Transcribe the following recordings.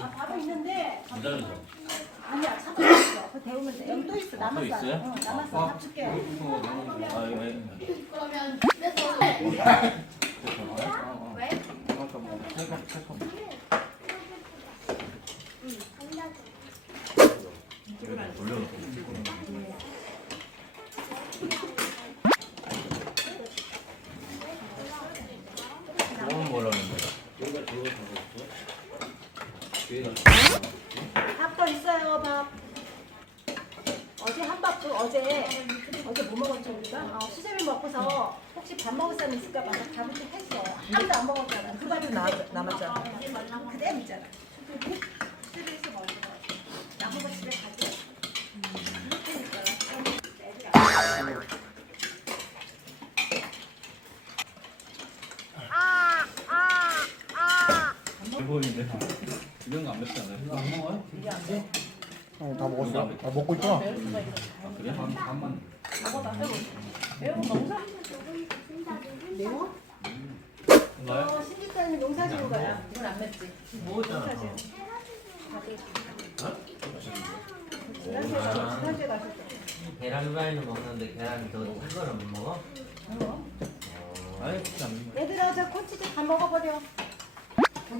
아 밥은 있는데 기다리죠. 아니야 차도 있어. 그 데우면 돼. 여기 또 있어. 또 남았어. 있어요? 응, 남았어. 밥 줄게. 아, 이거 해. 그러면 집에서 왜? 그건 뭐라는 거야? 밥도 있어요. 밥. 어제 한 밥도 어제 어제 뭐 먹었죠 우리가? 어, 수제비 먹고서 혹시 밥 먹을 사람 있을까 봐 밥을 좀 했어. 아무도 안 먹었잖아. 그 밥이 나, 남았잖아. 그대로 있잖아. 수제비에서 먹은 거. 남은 거 집에 가져. 이렇게 있잖아. 애들아. 대본인데. 이런 거안 맵지 않아요? 이거 안 먹어요? 어, 다 먹었어. 아, 먹고 있구나. 아, 그래? 반만. 매워? 뭔가요? 어, 신기자님이 농사 지은 거야. 이건 안 맵지. 먹었잖아. 농사 지은. 지난주에 아. 가서 지난주에 갔을 때. 계란 후라이는 먹는데 계란이 더큰 거는 못 먹어? 어. 아이, 진짜 안 먹어요. 얘들아 저 콘치즈 다 먹어버려.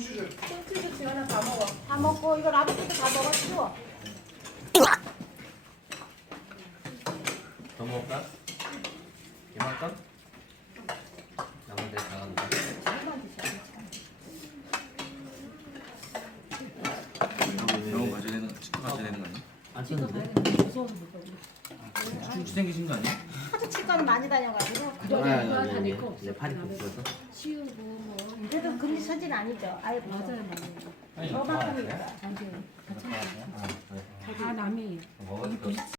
지원아 다 먹어. 다 먹고 이거 라볶이도 다 먹어주고. 더 먹을까? 이만큼? 나머지 작은데 병원 가셔야 되는, 치과 가셔야 되는 거 아니야? 안 치는데? 충치 생기신 거 아니야? 하도 치과는 많이 다녀가지고. 아니 내 팔이 부었어? 그래도 근데 선진 아니죠. 아예 맞아요. 저만큼이니까. 아 남이 먹었어